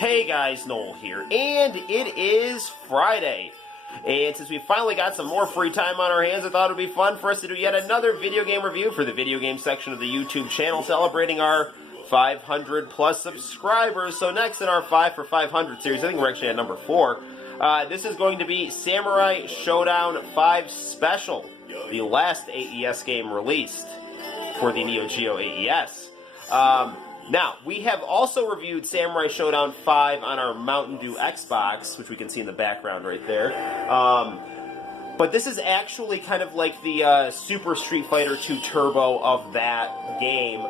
Hey guys, Noel here, and it is Friday. And since we finally got some more free time on our hands, I thought it would be fun for us to do yet another video game review for the video game section of the YouTube channel, celebrating our 500 plus subscribers. So next in our 5 for 500 series, I think we're actually at number 4, this is going to be Samurai Showdown 5 Special, the last AES game released for the Neo Geo AES. Now, we have also reviewed Samurai Showdown 5 on our Mountain Dew Xbox, which we can see in the background right there. But this is actually kind of like the Super Street Fighter 2 Turbo of that game,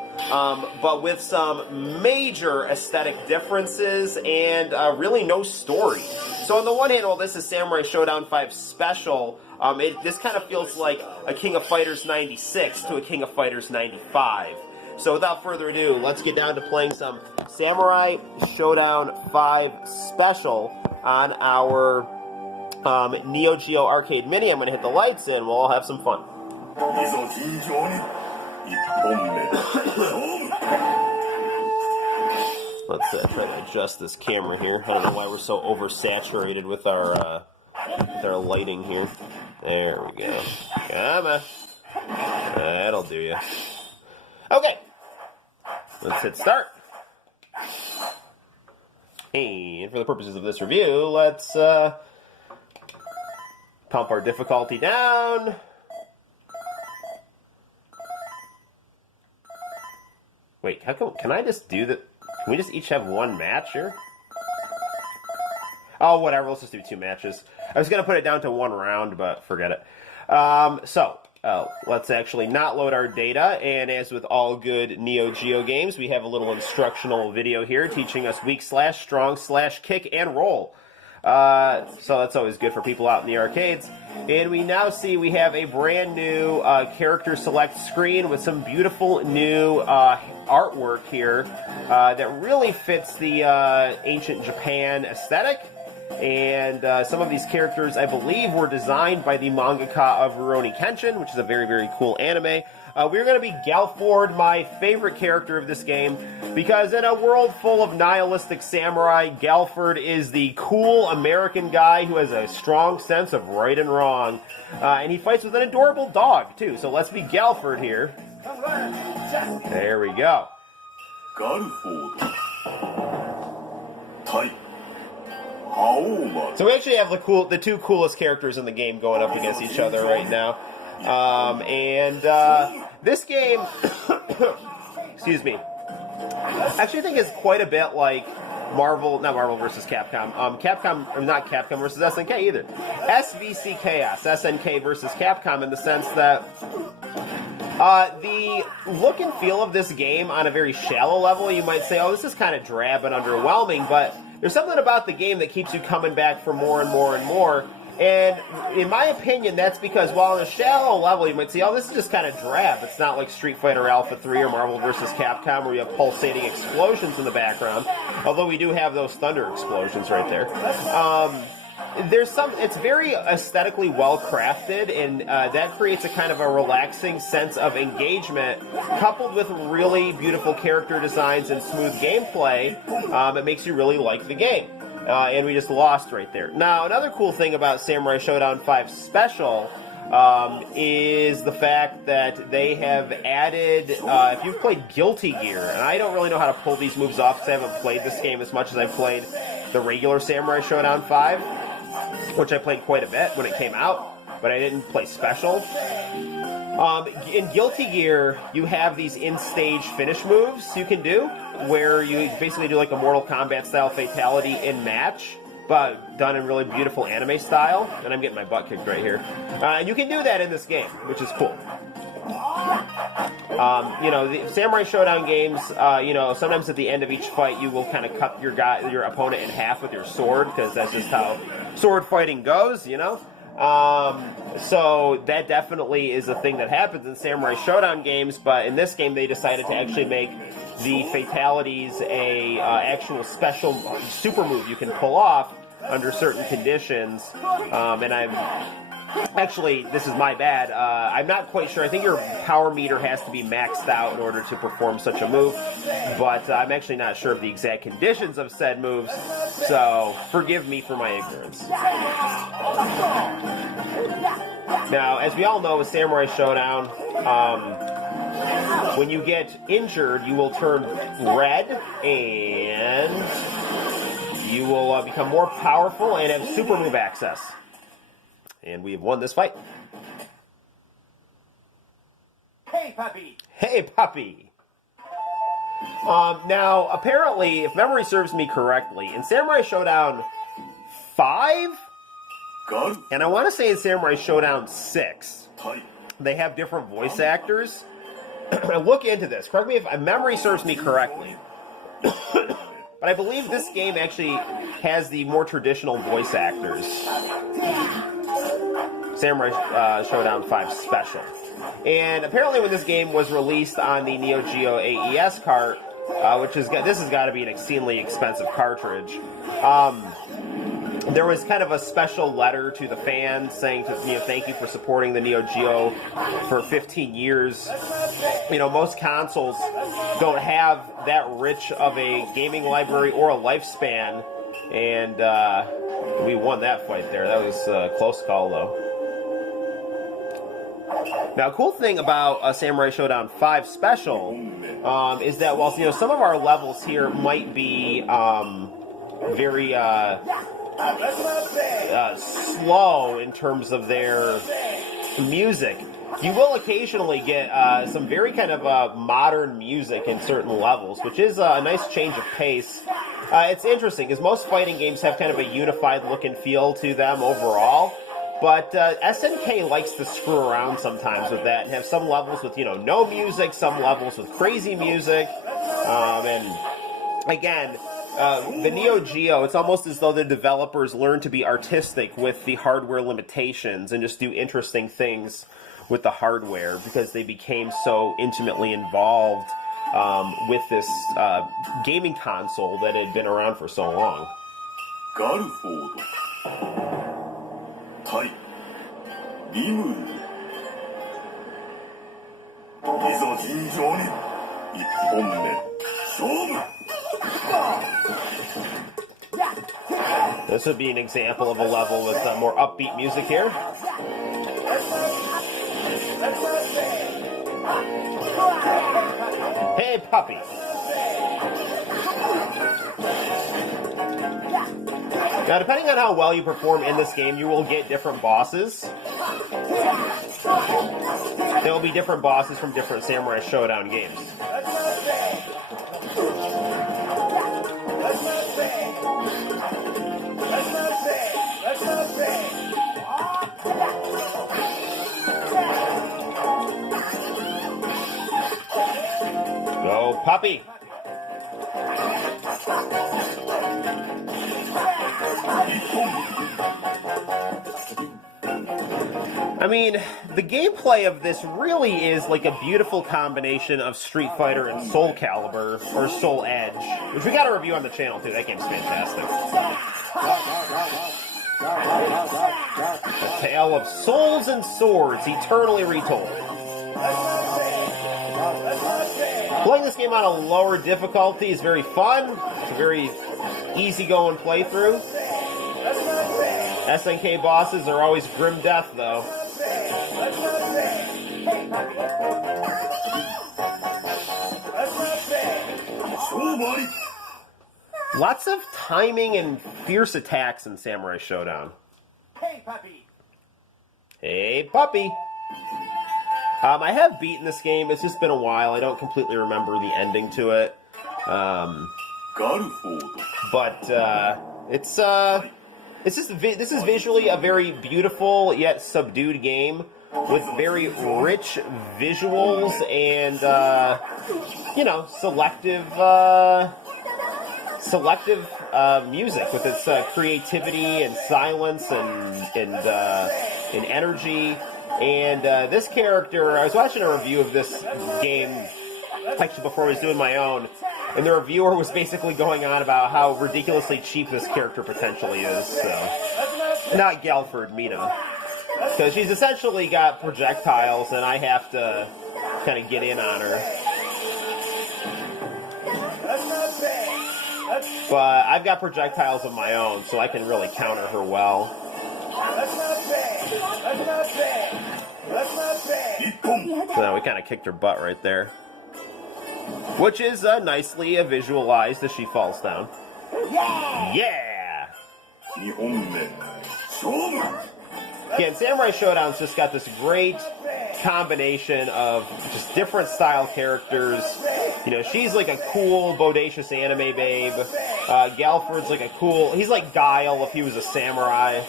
but with some major aesthetic differences and really no story. So on the one hand, while this is Samurai Showdown 5 Special, this kind of feels like a King of Fighters 96 to a King of Fighters 95. So without further ado, let's get down to playing some Samurai Showdown 5 Special on our Neo Geo Arcade Mini. I'm going to hit the lights and we'll all have some fun. Let's try to adjust this camera here. I don't know why we're so oversaturated with our lighting here. There we go. Come on. That'll do you. Okay. Let's hit start. And for the purposes of this review, let's pump our difficulty down. Wait, how come, can I just do that? Can we just each have one match here? Oh, whatever, let's just do 2 matches. I was going to put it down to 1 round, but forget it. Let's actually not load our data, and as with all good Neo Geo games, we have a little instructional video here teaching us weak slash, strong slash, kick, and roll. So that's always good for people out in the arcades. And we now see we have a brand new character select screen with some beautiful new artwork here that really fits the ancient Japan aesthetic. And some of these characters, I believe, were designed by the mangaka of Rurouni Kenshin, which is a very, very cool anime. We're going to be Galford, my favorite character of this game, because in a world full of nihilistic samurai, Galford is the cool American guy who has a strong sense of right and wrong. And he fights with an adorable dog, too. So let's be Galford here. There we go. Galford. Type. So we actually have the 2 coolest characters in the game going up against each other right now. This game, excuse me, I actually think is quite a bit like not Marvel versus Capcom, not Capcom versus SNK either. SVC Chaos, SNK versus Capcom, in the sense that the look and feel of this game on a very shallow level, you might say, oh, this is kind of drab and underwhelming, but there's something about the game that keeps you coming back for more and more and more. And in my opinion, that's because while on a shallow level, you might say, oh, this is just kind of drab. It's not like Street Fighter Alpha 3 or Marvel vs. Capcom where you have pulsating explosions in the background. Although we do have those thunder explosions right there. It's very aesthetically well crafted, and that creates a kind of a relaxing sense of engagement, coupled with really beautiful character designs and smooth gameplay. It makes you really like the game. And we just lost right there. Now, another cool thing about Samurai Showdown 5 Special is the fact that they have added, if you've played Guilty Gear, and I don't really know how to pull these moves off because I haven't played this game as much as I've played the regular Samurai Showdown 5, which I played quite a bit when it came out, but I didn't play Special. In Guilty Gear, you have these in-stage finish moves you can do, where you basically do like a Mortal Kombat style fatality in match, but done in really beautiful anime style. And I'm getting my butt kicked right here. And you can do that in this game, which is cool. The Samurai Showdown games, sometimes at the end of each fight, you will kind of cut your opponent in half with your sword, because that's just how sword fighting goes, So that definitely is a thing that happens in Samurai Showdown games, but in this game they decided to actually make the fatalities a actual special super move you can pull off under certain conditions. And Actually, this is my bad. I'm not quite sure. I think your power meter has to be maxed out in order to perform such a move, but I'm actually not sure of the exact conditions of said moves, so forgive me for my ignorance. Now, as we all know with Samurai Showdown, when you get injured, you will turn red, and you will become more powerful and have super move access. And we have won this fight. Hey, puppy! Hey, puppy! Now, apparently, if memory serves me correctly, in Samurai Showdown 5, and I want to say in Samurai Showdown 6, they have different voice actors. Look into this. Correct me if memory serves me correctly. But I believe this game actually has the more traditional voice actors. Samurai Showdown 5 Special. And apparently when this game was released on the Neo Geo AES cart, this has got to be an exceedingly expensive cartridge, there was kind of a special letter to the fans saying, thank you for supporting the Neo Geo for 15 years. Most consoles don't have that rich of a gaming library or a lifespan, and we won that fight there. That was a close call, though. Now, a cool thing about Samurai Showdown 5 Special is that while some of our levels here might be very slow in terms of their music, you will occasionally get some very kind of modern music in certain levels, which is a nice change of pace. It's interesting because most fighting games have kind of a unified look and feel to them overall. But SNK likes to screw around sometimes with that and have some levels with, no music, some levels with crazy music. And again, the Neo Geo, it's almost as though the developers learn to be artistic with the hardware limitations and just do interesting things with the hardware because they became so intimately involved with this gaming console that had been around for so long. This would be an example of a level with more upbeat music here. Hey, puppy! Now, depending on how well you perform in this game, you will get different bosses. There will be different bosses from different Samurai Showdown games. Go, puppy! I mean, the gameplay of this really is like a beautiful combination of Street Fighter and Soul Calibur, or Soul Edge, which we got a review on the channel too. That game's fantastic. A tale of souls and swords, eternally retold. Playing this game on a lower difficulty is very fun. It's a very easygoing playthrough. SNK bosses are always grim death, though. Lots of timing and fierce attacks in Samurai Showdown. Hey, puppy! Hey, puppy! I have beaten this game. It's just been a while. I don't completely remember the ending to it. But this is visually a very beautiful yet subdued game with very rich visuals and selective music with its creativity and silence and energy. And this character, I was watching a review of this game actually before I was doing my own, and the reviewer was basically going on about how ridiculously cheap this character potentially is. So, not Galford Mina. Because she's essentially got projectiles, and I have to kind of get in on her. But I've got projectiles of my own, so I can really counter her well. So now we kind of kicked her butt right there. Which is nicely visualized as she falls down. Yeah! Again, Samurai Showdown's just got this great combination of just different style characters. You know, she's like a cool, bodacious anime babe. Galford's like a cool... He's like Guile if he was a samurai.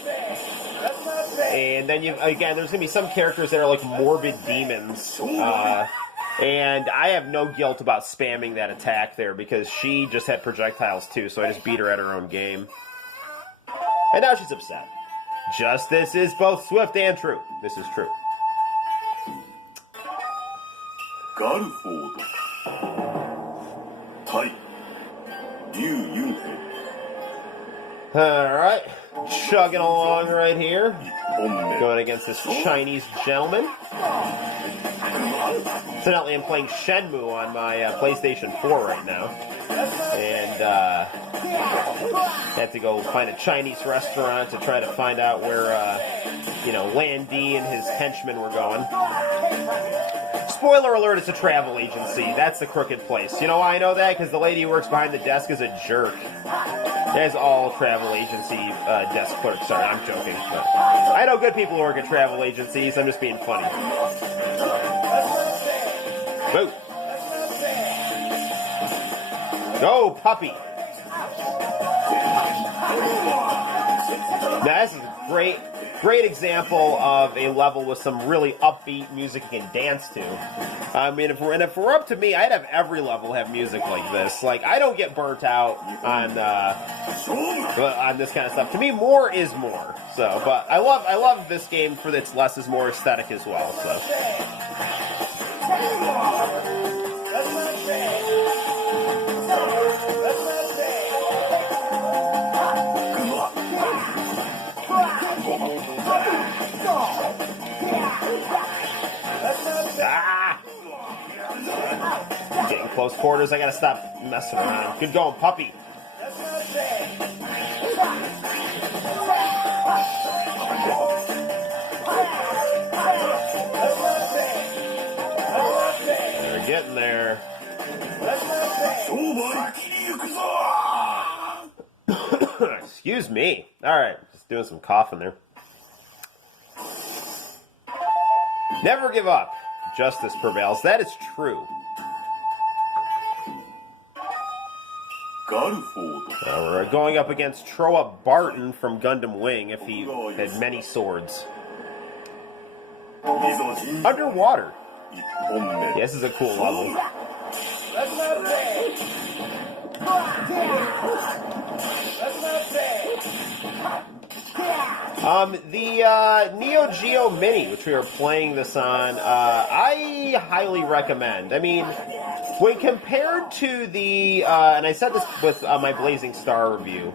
And then, again, there's going to be some characters that are like morbid demons. And I have no guilt about spamming that attack there because she just had projectiles too, so I just beat her at her own game. And now she's upset. Justice is both swift and true. This is true. Alright, chugging along right here. Going against this Chinese gentleman. Incidentally, I'm playing Shenmue on my PlayStation 4 right now. And I have to go find a Chinese restaurant to try to find out where, Lan Di and his henchmen were going. Spoiler alert, it's a travel agency. That's the crooked place. You know why I know that? Because the lady who works behind the desk is a jerk. As all travel agency desk clerks are. I'm joking. But I know good people who work at travel agencies. I'm just being funny. Boo. Go, puppy. Now, this is a great example of a level with some really upbeat music you can dance to. I mean, if it were up to me, I'd have every level have music like this. Like, I don't get burnt out on this kind of stuff. To me, more is more. So, but I love this game for its less is more aesthetic as well. So. Getting close quarters, I gotta stop messing around. Good going, puppy. They're getting there. Excuse me. Alright, just doing some coughing there. Never give up. Justice prevails. That is true. We're going up against Troa Barton from Gundam Wing if he had many swords. Underwater. Yeah, this is a cool level. The Neo Geo Mini, which we are playing this on, I highly recommend. I mean, when compared to the, and I said this with my Blazing Star review,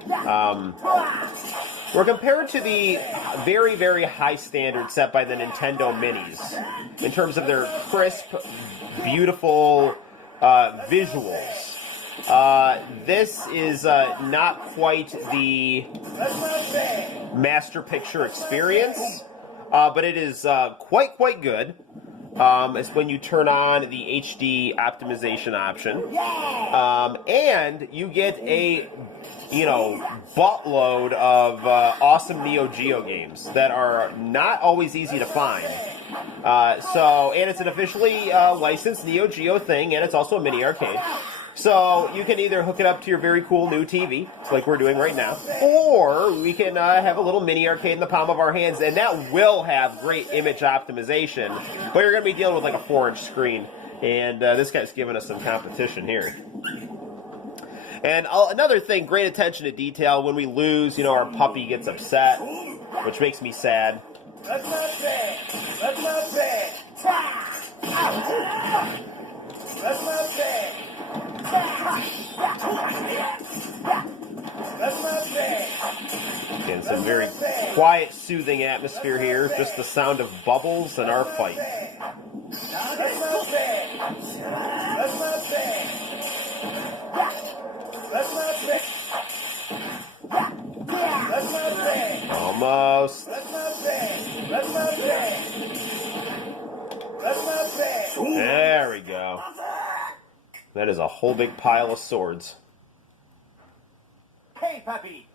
we're compared to the very, very high standard set by the Nintendo Minis in terms of their crisp, beautiful visuals. This is not quite the master picture experience, but it is quite good. It's when you turn on the HD optimization option, and you get a buttload of awesome Neo Geo games that are not always easy to find. And it's an officially licensed Neo Geo thing, and it's also a mini arcade. So you can either hook it up to your very cool new TV, like we're doing right now, or we can have a little mini arcade in the palm of our hands, and that will have great image optimization, but you're going to be dealing with like a 4-inch screen, and this guy's giving us some competition here. And another thing, great attention to detail. When we lose, our puppy gets upset, which makes me sad. That's not fair. That's not fair. That's not fair. Again, some very quiet, soothing atmosphere here. Just the sound of bubbles and our fight. That's not bad. That's not bad. That's not bad. That's not bad. Almost. That's not bad. That's not bad. That's not bad. There we go. That is a whole big pile of swords. Hey, puppy.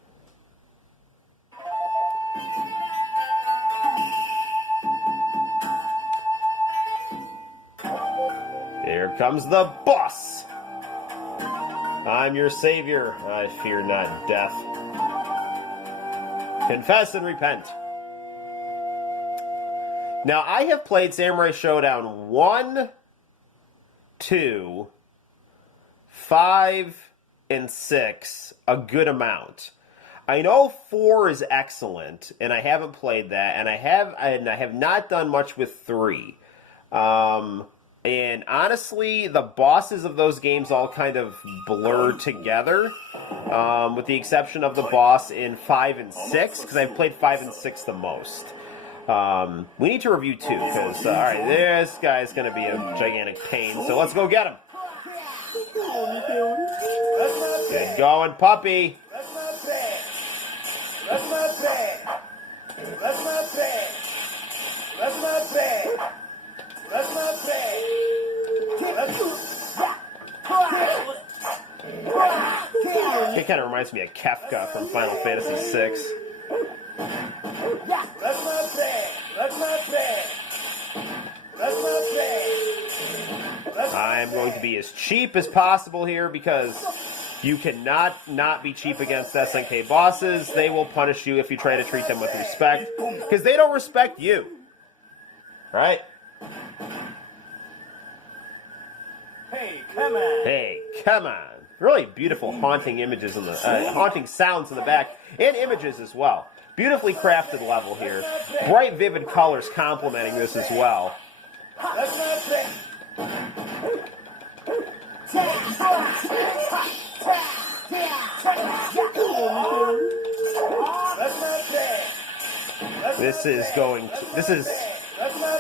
Here comes the boss. I'm your savior. I fear not death. Confess and repent. Now, I have played Samurai Showdown 1, 2, 5, and 6 a good amount. I know 4 is excellent, and I haven't played that, and I have not done much with 3. And honestly, the bosses of those games all kind of blur together, with the exception of the boss in 5 and 6, because I've played 5 and 6 the most. We need to review 2, because, alright, this guy's going to be a gigantic pain, so let's go get him. Good going, puppy. That's not bad. That's not bad. That's not bad. That's not bad. That's not bad. It kind of reminds me of Kefka from Final Fantasy VI. That's not bad. That's not bad. That's not bad. That's I am going to be as cheap as possible here because you cannot not be cheap against SNK bosses. They will punish you if you try to treat them with respect because they don't respect you. Right? Hey, come on. Hey, come on. Really beautiful haunting images in the haunting sounds in the back and images as well. Beautifully crafted level here. Bright, vivid colors complementing this as well. That's not bad. That's not bad. This is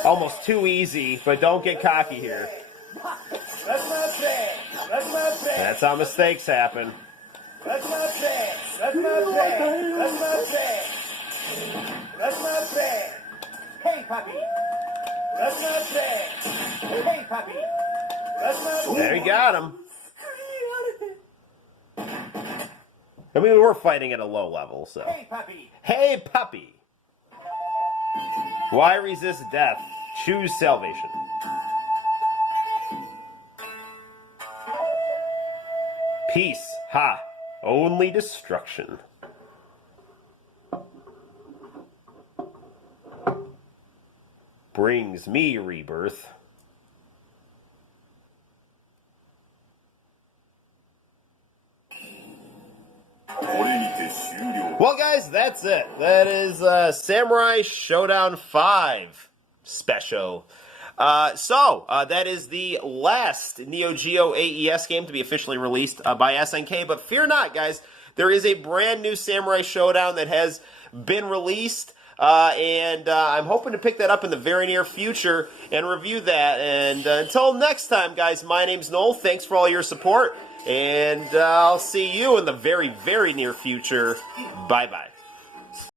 almost too easy, but don't get cocky here. That's not bad. That's not bad. That's how mistakes happen. That's not bad. That's not bad. That's not bad. That's not bad. Hey, puppy. That's not bad. Hey, puppy. That's not bad. There you got him. I mean, we're fighting at a low level, so. Hey, puppy. Hey, puppy. Why resist death? Choose salvation. Peace. Ha. Only destruction. Brings me rebirth. Well, guys, that's it. That is Samurai Showdown 5 special. That is the last Neo Geo AES game to be officially released by SNK. But fear not, guys. There is a brand new Samurai Showdown that has been released. And I'm hoping to pick that up in the very near future and review that. And until next time, guys, my name's Noel. Thanks for all your support. And I'll see you in the very, very near future. Bye-bye.